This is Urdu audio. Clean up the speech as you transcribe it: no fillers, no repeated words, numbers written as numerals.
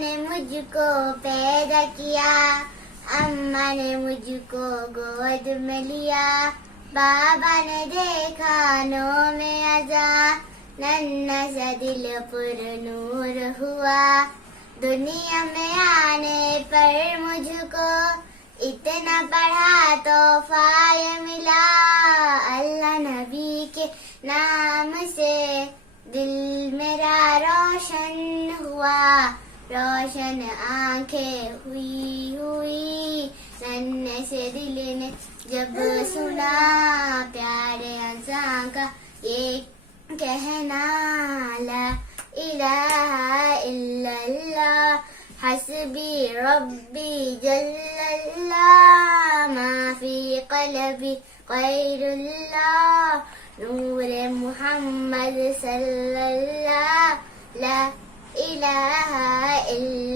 نے مجھ کو پیدا کیا، اماں نے مجھ کو گود میں لیا، بابا نے دیکھا نو میں ازاں، ننھا سا دل پر نور ہوا، دنیا میں آنے پر مجھ کو اتنا پڑھا تحفہ یہ ملا، اللہ نبی کے نام سے دل میرا روشن ہوا، روشن آنکھیں ہوئی، ننھے سے دل نے جب سنا پیارے اذان کا یہ کہنا، لا الہ الا اللہ حسبی ربی جل اللہ، ما فی قلبی غیر اللہ، نور محمد صلی اللہ، لا الہ الا